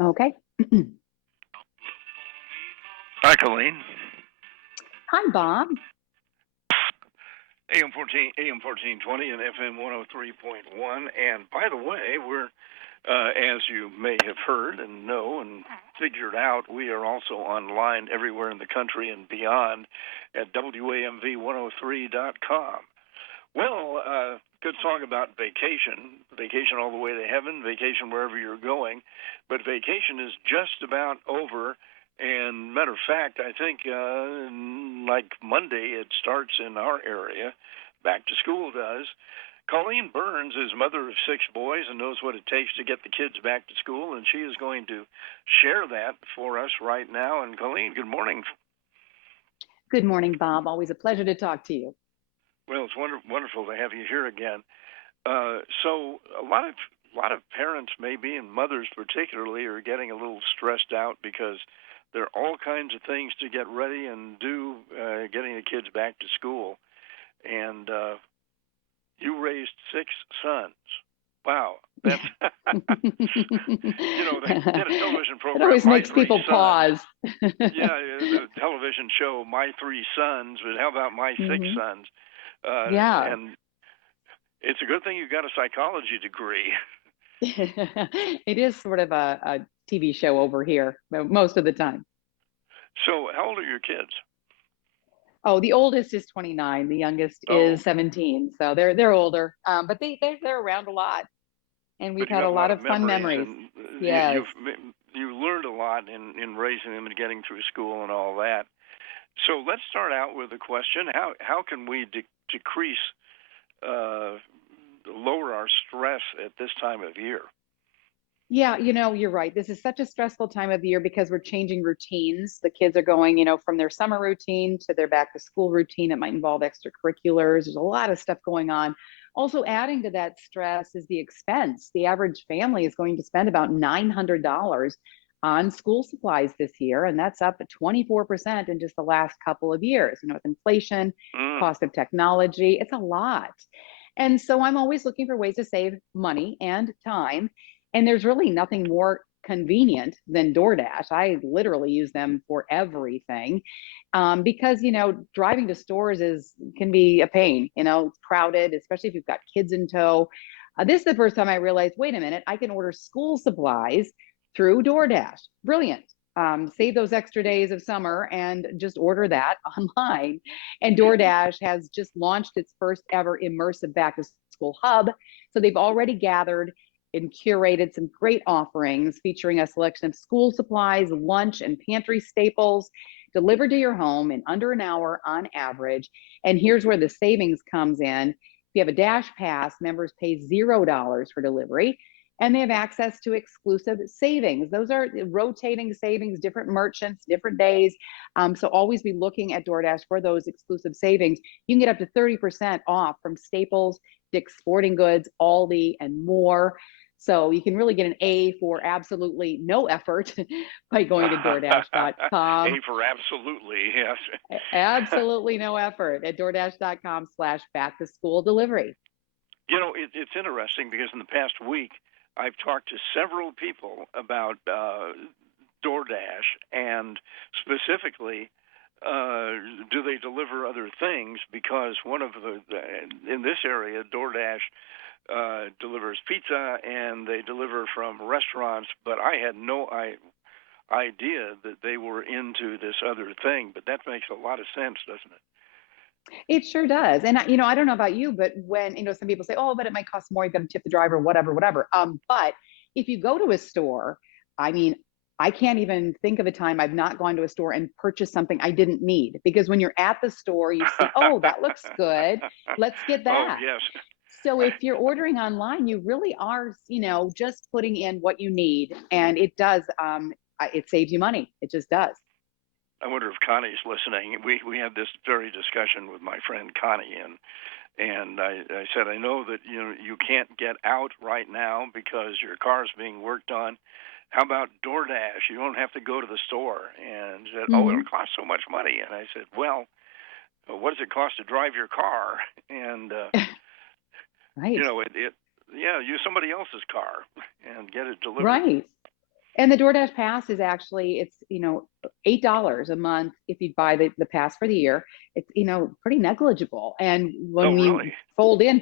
Okay. Hi, Colleen. Hi, Bob. AM 1420 and FM 103.1. And by the way, we're as you may have heard and know and figured out, we are also online everywhere in the country and beyond at WAMV103.com. Well, good song about vacation. Vacation all the way to heaven, vacation wherever you're going. But vacation is just about over. And matter of fact, I think like Monday it starts in our area. Back to school does. Colleen Burns is mother of 6 boys and knows what it takes to get the kids back to school, and she is going to share that for us right now. And Colleen, good morning. Good morning, Bob. Always a pleasure to talk to you. Well, it's wonderful to have you here again. So a lot of parents, maybe, and mothers particularly, are getting a little stressed out because there are all kinds of things to get ready and do getting the kids back to school. And you raised 6 sons. Wow, that's they did a television program. It always My makes Three people Sons. pause. Yeah, the television show My Three Sons, but how about My 6 Sons? Yeah. And it's a good thing you got a psychology degree. It is sort of a TV show over here most of the time. So, how old are your kids? Oh, the oldest is 29. The youngest is 17. So they're older, but they're around a lot, and we've But you had got a a lot lot of of fun memories, memories. and Yes. you learned a lot in raising them and getting through school and all that. So let's start out with a question: How can we decrease, lower our stress at this time of year? Yeah, you're right. This is such a stressful time of year because we're changing routines. The kids are going, from their summer routine to their back to school routine. It might involve extracurriculars. There's a lot of stuff going on. Also, adding to that stress is the expense. The average family is going to spend about $900 on school supplies this year, and that's up 24% in just the last couple of years. With inflation, cost of technology, it's a lot. And so I'm always looking for ways to save money and time, and there's really nothing more convenient than DoorDash. I literally use them for everything, because driving to stores can be a pain. It's crowded, especially if you've got kids in tow. This is the first time I realized, wait a minute, I can order school supplies through DoorDash. Brilliant. Save those extra days of summer and just order that online. And DoorDash has just launched its first ever immersive back to school hub. So they've already gathered and curated some great offerings featuring a selection of school supplies, lunch, and pantry staples delivered to your home in under an hour on average. And here's where the savings comes in. If you have a Dash Pass, members pay $0 for delivery, and they have access to exclusive savings. Those are rotating savings, different merchants, different days. So always be looking at DoorDash for those exclusive savings. You can get up to 30% off from Staples, Dick's Sporting Goods, Aldi, and more. So you can really get an A for absolutely no effort by going to DoorDash.com. A for absolutely, yes. Absolutely no effort at DoorDash.com/back to school delivery. It's interesting because in the past week, I've talked to several people about DoorDash, and specifically, do they deliver other things? Because one of in this area, DoorDash delivers pizza, and they deliver from restaurants. But I had no idea that they were into this other thing. But that makes a lot of sense, doesn't it? It sure does. And I don't know about you, but when, some people say, oh, but it might cost more, you've got to tip the driver, whatever. But if you go to a store, I mean, I can't even think of a time I've not gone to a store and purchased something I didn't need. Because when you're at the store, you see, oh, that looks good. Let's get that. Oh, yes. So if you're ordering online, you really are, just putting in what you need. And it does, it saves you money. It just does. I wonder if Connie's listening. We had this very discussion with my friend Connie, and I said, I know that you can't get out right now because your car's being worked on. How about DoorDash? You don't have to go to the store. And she said, oh, it'll cost so much money. And I said, well, what does it cost to drive your car? And right. use somebody else's car and get it delivered. Right. And the DoorDash pass is actually, it's, $8 a month if you buy the pass for the year. It's, pretty negligible. And Oh, when you really? fold in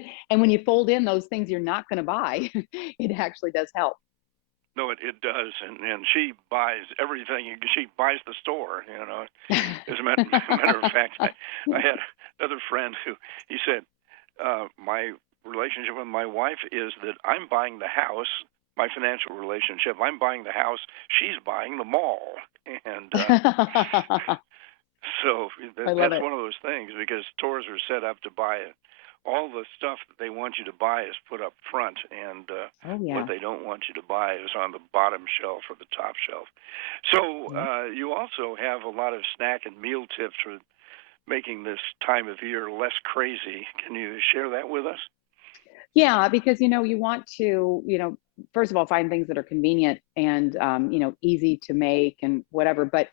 those things you're not going to buy, it actually does help. No, it does, and she buys everything. She buys the store, As a matter of fact, I had another friend who he said, my relationship with my wife is that I'm buying the house. My financial relationship, I'm buying the house. She's buying the mall, and so I love that's it. one of those things because stores are set up to buy it. All the stuff that they want you to buy is put up front, and Oh what yeah. they don't want you to buy is on the bottom shelf or the top shelf. So Yep. you also have a lot of snack and meal tips for making this time of year less crazy. Can you share that with us? Yeah, because you want to, first of all, find things that are convenient and easy to make and whatever. But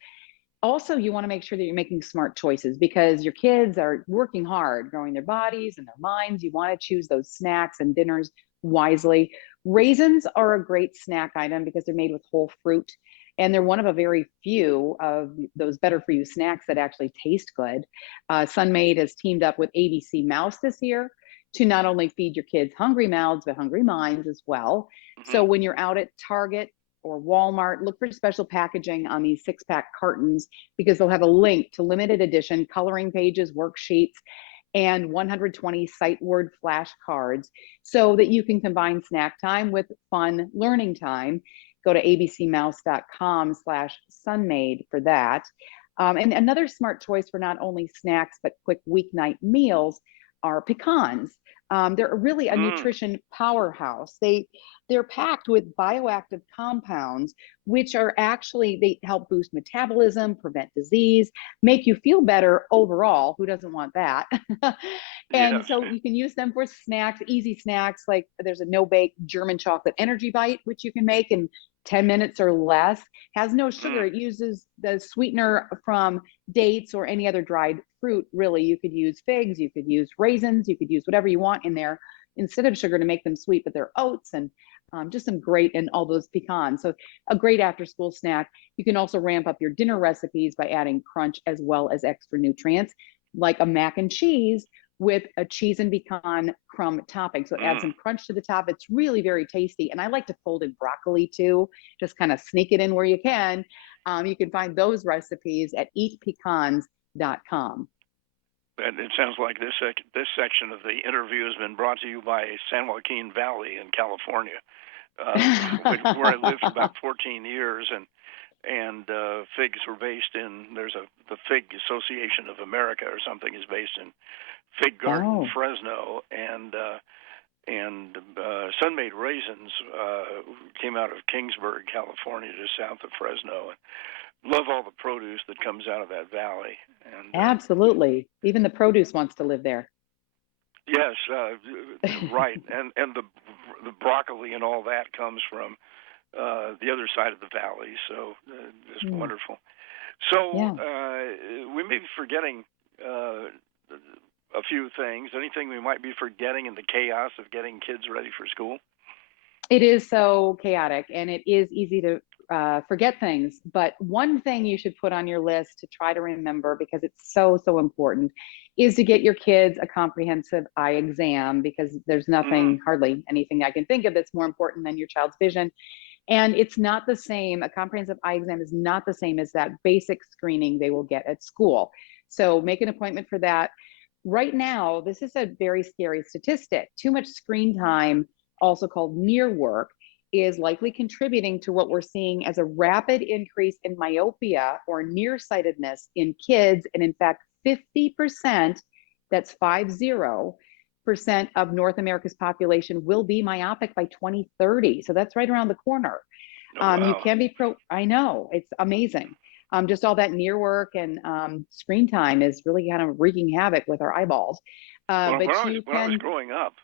also, you want to make sure that you're making smart choices because your kids are working hard, growing their bodies and their minds. You want to choose those snacks and dinners wisely. Raisins are a great snack item because they're made with whole fruit. And they're one of a very few of those better for you snacks that actually taste good. Sunmaid has teamed up with ABC Mouse this year to not only feed your kids hungry mouths, but hungry minds as well. So Hmm. when you're out at Target or Walmart, look for special packaging on these 6-pack cartons because they'll have a link to limited edition coloring pages, worksheets, and 120 sight word flashcards so that you can combine snack time with fun learning time. Go to abcmouse.com/sunmade for that. And another smart choice for not only snacks but quick weeknight meals are pecans. They're really a Mm. nutrition powerhouse. They're packed with bioactive compounds, which are actually they help boost metabolism, prevent disease, make you feel better overall. Who doesn't want that? And Yes. so you can use them for snacks, easy snacks. Like there's a no bake German chocolate energy bite, which you can make in 10 minutes or less. Has no sugar. Mm. It uses the sweetener from dates or any other dried fruit. Really, you could use figs, you could use raisins, you could use whatever you want in there instead of sugar to make them sweet, but they're oats and just some great, and all those pecans. So a great after school snack. You can also ramp up your dinner recipes by adding crunch as well as extra nutrients, like a mac and cheese with a cheese and pecan crumb topping. So add Mm. some crunch to the top. It's really very tasty. And I like to fold in broccoli too, just kind of sneak it in where you can. You can find those recipes at eatpecans.com. And it sounds like this section of the interview has been brought to you by San Joaquin Valley in California, where I lived for about 14 years, and figs were based in. There's the Fig Association of America or something is based in Fig Garden, Oh, Fresno, and Sun-Made raisins came out of Kingsburg, California, just south of Fresno. And love all the produce that comes out of that valley. And absolutely. Even the produce wants to live there. yes, right. And the broccoli and all that comes from the other side of the valley. So just Yeah. wonderful. So Yeah. we may be forgetting a few things. Anything we might be forgetting in the chaos of getting kids ready for school? It is so chaotic and it is easy to forget things. But one thing you should put on your list to try to remember because it's so, so important is to get your kids a comprehensive eye exam because there's Mm. nothing, hardly anything I can think of that's more important than your child's vision. And it's not the same. A comprehensive eye exam is not the same as that basic screening they will get at school. So make an appointment for that. Right now, this is a very scary statistic. Too much screen time, also called near work, is likely contributing to what we're seeing as a rapid increase in myopia or nearsightedness in kids. And in fact, 50%, that's 50% of North America's population will be myopic by 2030. So that's right around the corner. Oh, You wow. can be I know, it's amazing. Just all that near work and screen time is really kind of wreaking havoc with our eyeballs. Well, But you when I was can, growing up,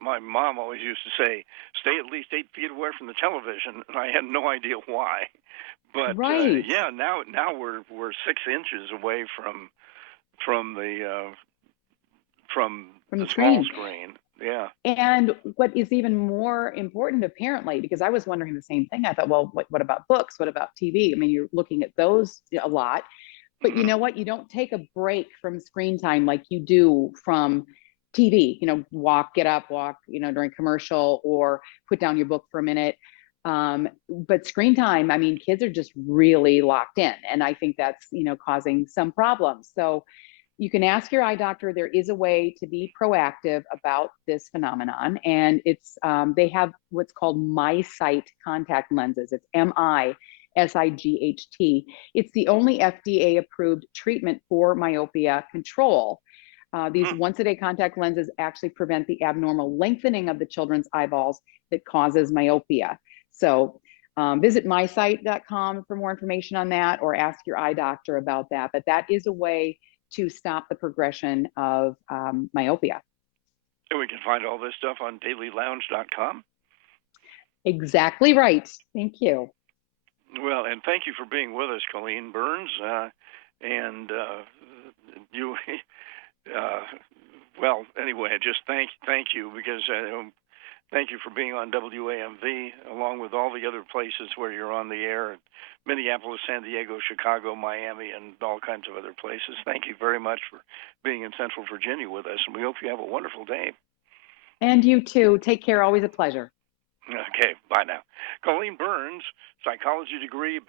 my mom always used to say, "Stay at least 8 feet away from the television," and I had no idea why. But right, yeah, now we're 6 inches away from the from from the the small screen. screen. Yeah. And what is even more important, apparently, because I was wondering the same thing, I thought, well, what about books? What about TV? I mean, you're looking at those a lot, but you Hmm. know what? You don't take a break from screen time like you do from TV, walk, get up, walk, during commercial, or put down your book for a minute. But screen time, I mean, kids are just really locked in. And I think that's, causing some problems. So you can ask your eye doctor. There is a way to be proactive about this phenomenon. And they have what's called MiSight contact lenses. It's MiSight. It's the only FDA approved treatment for myopia control. These Hmm. once a day contact lenses actually prevent the abnormal lengthening of the children's eyeballs that causes myopia. So visit mysight.com for more information on that, or ask your eye doctor about that. But that is a way to stop the progression of myopia. And we can find all this stuff on dailylounge.com. Exactly right. Thank you. Well, and thank you for being with us, Colleen Burns. And you, uh, well, anyway, just thank you, because thank you for being on WAMV, along with all the other places where you're on the air: Minneapolis, San Diego, Chicago, Miami, and all kinds of other places. Thank you very much for being in Central Virginia with us, and we hope you have a wonderful day. And you too. Take care. Always a pleasure. Okay, bye now. Colleen Burns, psychology degree,